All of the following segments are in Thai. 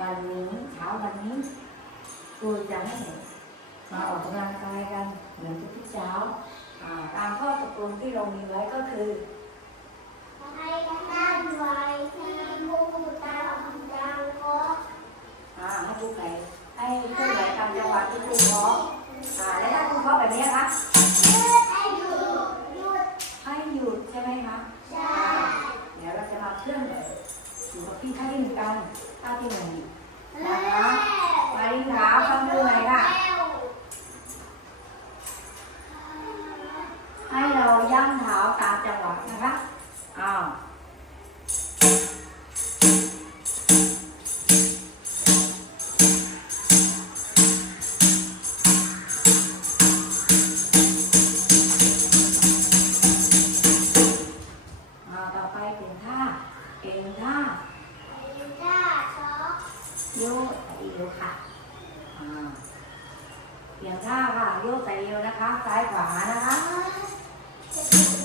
วันนี้เช้าวันนี้ครูจะให้มาออกกำลังกายกันเหมือนทุกเช้าตามข้อตกลงที่เรามีไว้ก็คือให้กันบ้านไวที่ครูตามจังก็อ่าให้ครูไปให้ครูไปตามจังหวะที่ครูขออ่าแล้วถ้าครูขอแบบนี้ครับ กันข้าวที่ไหนนะคะาริขาข้าวที่ไหนค่ะ ให้เราย่ำเท้าตามจังหวะนะคะอ้าว เปลี่ยนท่าค่ะโยกใส่เอวนะคะ ซ้ายขวานะคะ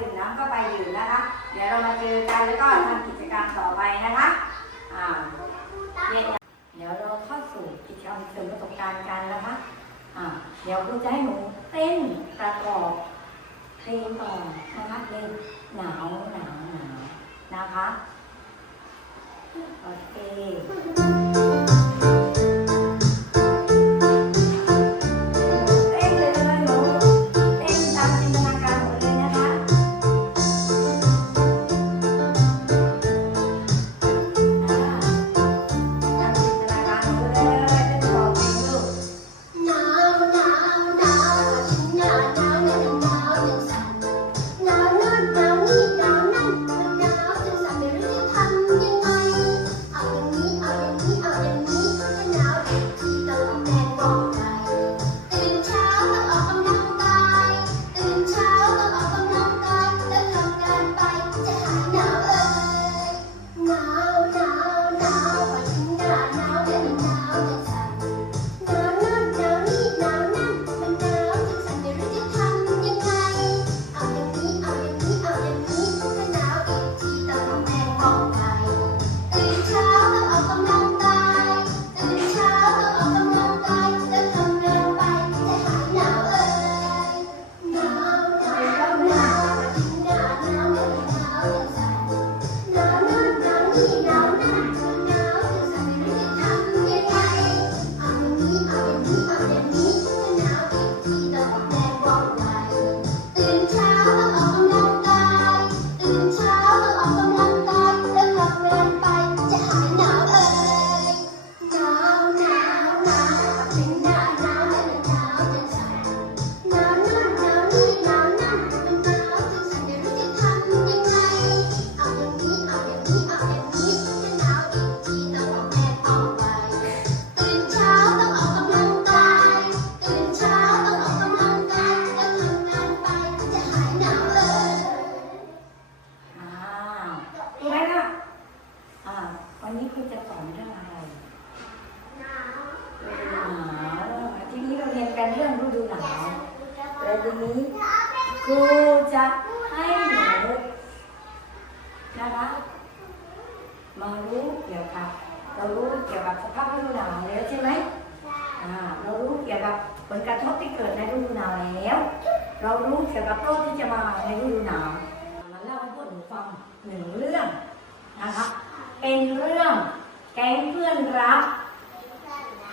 ดื่มน้ำก็ไปดื่มนะคะ เดี๋ยวเรามาเจอกันแล้วก็ทำกิจกรรมต่อไปนะคะอ่าเดี๋ยวเราเข้าสู่กิจกรรมเสริมประสบการณ์กันนะคะอ่าเดี๋ยวครูจะให้หนูเต้นประกอบเพลงต่อนะคะเพลงหนาวหนาวหนาวนะคะโอเค และทีนี้ครูจะให้หนูนะคะมารู้เกี่ยวกับเรารู้เกี่ยวกับสภาพฤดูหนาวแล้วใช่ไหมอ่าเรารู้เกี่ยวกับผลกระทบที่เกิดในฤดูหนาวแล้ว เรารู้เกี่ยวกับโรคที่จะมาในฤดูหนาวมาเล่าให้พวกหนูฟังหนึ่งเรื่องนะคะเป็นเรื่องแก๊งเพื่อนรัก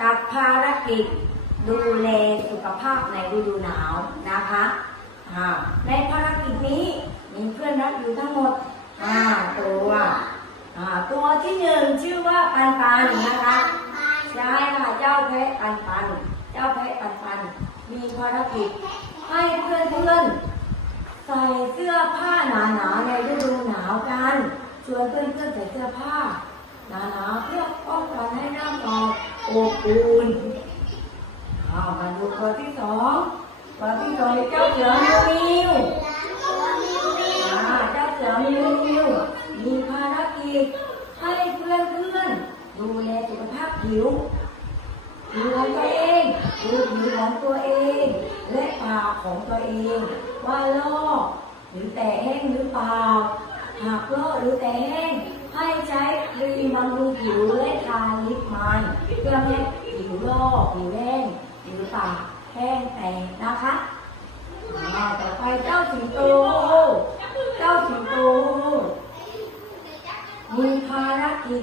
กับภารกิจ ดูแลสุขภาพในฤดูหนาวนะคะในภารกิจนี้มีเพื่อนรักอยู่ทั้งหมดห้าตัวตัวที่หนึ่งชื่อว่าปันปันนะคะใช่ค่ะเจ้าแพะปันปัน เจ้าแพะปันปัน มีภารกิจให้เพื่อนเพื่อนใส่เสื้อผ้าหนาๆในฤดูหนาวกันชวนเพื่อนเพื่อนใส่เสื้อผ้าหนาๆเพื่อป้องกันให้ร่างกายอบอุ่น เอามาดูตัวที่สองตัวที่สองเจ้าเสือมิวมิวอ่าเจ้าเสือมิวมิวมีภารกิจให้เพื่อนเพื่อนดูแลสุขภาพผิวผิวของตัวเองดูผิวของตัวเอง และปากของตัวเอง ว่าลอกหรือแต่แห้งหรือเปล่า หากลอกหรือแต่แห้งให้ใช้ครีมบำรุงผิวและทาลิปมันเพื่อให้ผิวลอกผิวแห้ง หรือปากแห้งแตกนะคะต่อไปเจ้าสิงโต เจ้าสิงโตมีภารกิจ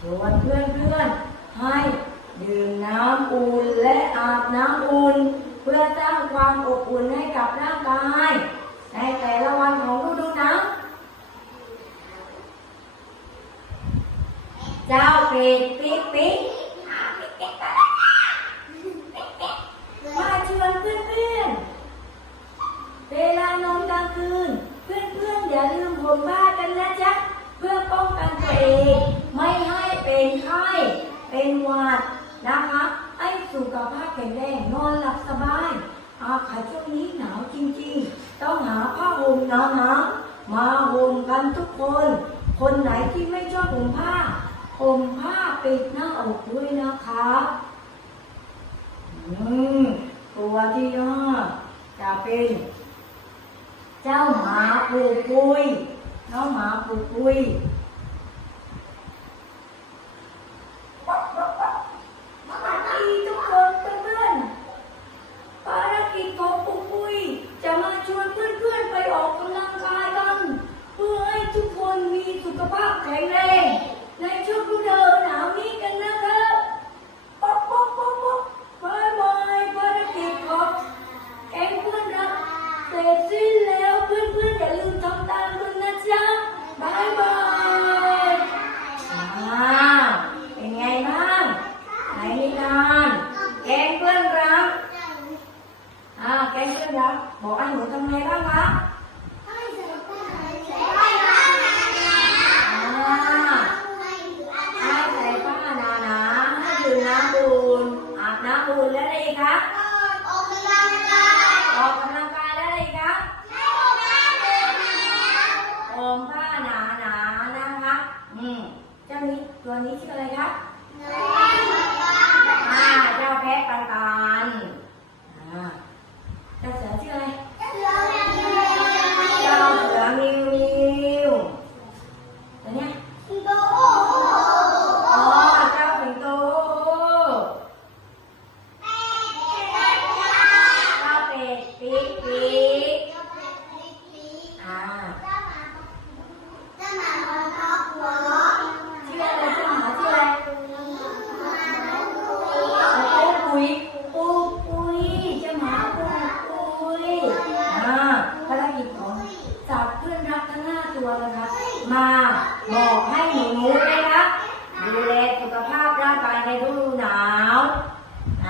ชวนเพื่อนเพื่อนๆให้ดื่มน้ำอุ่นและอาบน้ำอุ่น เพื่อสร้างความอบอุ่นให้กับร่างกาย ในแต่ละวันของฤดูหนาวเจ้าเป็ดปิ๊กปิ๊ก มาชวน เพื่อนๆ เวลานอนกลางคืน เพื่อนๆ อย่าลืมห่มผ้ากันนะจ๊ะ เพื่อป้องกันตัวเอง ไม่ให้เป็นไข้ เป็นหวัดนะคะให้สุขภาพแข็งแรงนอนหลับสบายอาขายช่วงนี้หนาวจริงๆ ต้องหาผ้าห่มหนาๆมาห่มกันทุกคน คนไหนที่ไม่ชอบห่มผ้าห่มผ้าปิดหน้าอกด้วยนะคะ อืม ตัวที่ยอดจะเป็น เจ้าหมาปูปุยเจ้าหมาปูปุยสวัสดีทุกคนเพื่อนๆภารกิจของปูปุยจะมาชวนเพื่อนๆไปออกกำลังกายกัน เพื่อให้ทุกคนมีสุขภาพแข็งแรง ในช่วงฤดูหนาวนี้กันนะครับ ป๊อกป๊อกป๊อกป๊อกบายบายภารกิจของแก๊งเพื่อนรักเสร็จสิ้นแล้วเพื่อนเพื่อนๆอย่าลืมทำตามกันนะจ๊ะบายบายอ่าเป็นไงบ้างไหนนิทานแก๊งเพื่อนรักอ่าแก๊งเพื่อนรักบอกไอ้หนูทำไงบ้างคะอ่า ให้ใส่ผ้าหนาหนาๆให้ดื่มน้ำอุ่นอาบน้ำอุ่นแล้วอะไรอีกคะออกกำลังกายแล้วอะไรอีกคะห่มผ้าหนาหนาๆนะคะ อืมเจ้านี้ตัวนี้ชื่ออะไรคะอ่าเจ้าแพะปันปันอ่าเจ้าเสือชื่ออะไร เจ้าเสือมิวมิวตัวเนี้ย อ๋อเจ้าสิงโตเจ้าเป็ดปิ๊กปิ๊กอ่าชื่ออะไรชื่อหมาชื่ออะไรปูปุยปูปุยเจ้าหมาปูปุยอ่าภารกิจของจับเพื่อนรักทั้งห้าตัวนะคะ มาบอก ให้หนูรู้นะคะดูแลสุขภาพร่างกายในฤดูหนาวไหน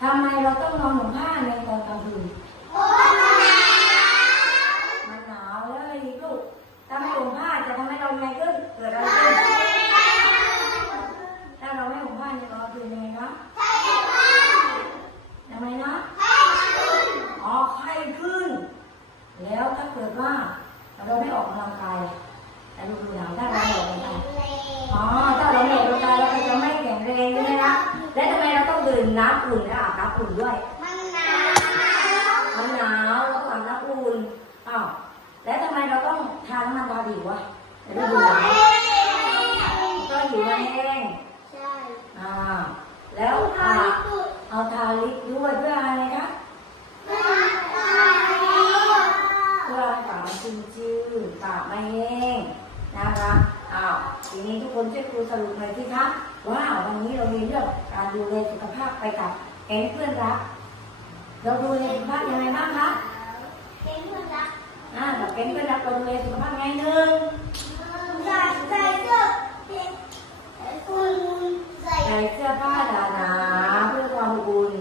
ทำไมเราต้องนอนห่มผ้าในตอน เราไม่ออกกำลังกายแต่ดูดูหนังถ้าเราไม่ออกกำลังกายอ๋อถ้าเราไม่ออกกำลังกายเราก็จะไม่แข็งแรงใช่ไหมนะและทำไมเราต้องดื่มน้ำอุ่นและอาบน้ำอุ่นด้วยากไม่แห้งนะคะอ้าวทีนี้ทุกคนช่วยครูสรุปหน่อยสิคะว่าวันนี้เรามีเรื่องการดูแลสุขภาพไปกับแก๊งเพื่อนรัก เราดูแลสุขภาพยังไงบ้างคะเป็นเพื่อนรักอ่ากับแก๊งเพื่อนรักเราดูแลสุขภาพไงหนึ่งใส่ใส่เสื้อคุณใส่ใส่เสื้อผ้าหนาๆเพื่อความอบอุ่น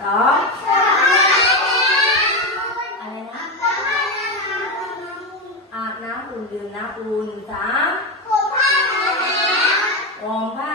สอง เสื้อ อะไรนะ ผ้าหนาๆ อาบน้ำอุ่นดื่มน้ำอุ่นสามผมผ้าหนาห่มผ้า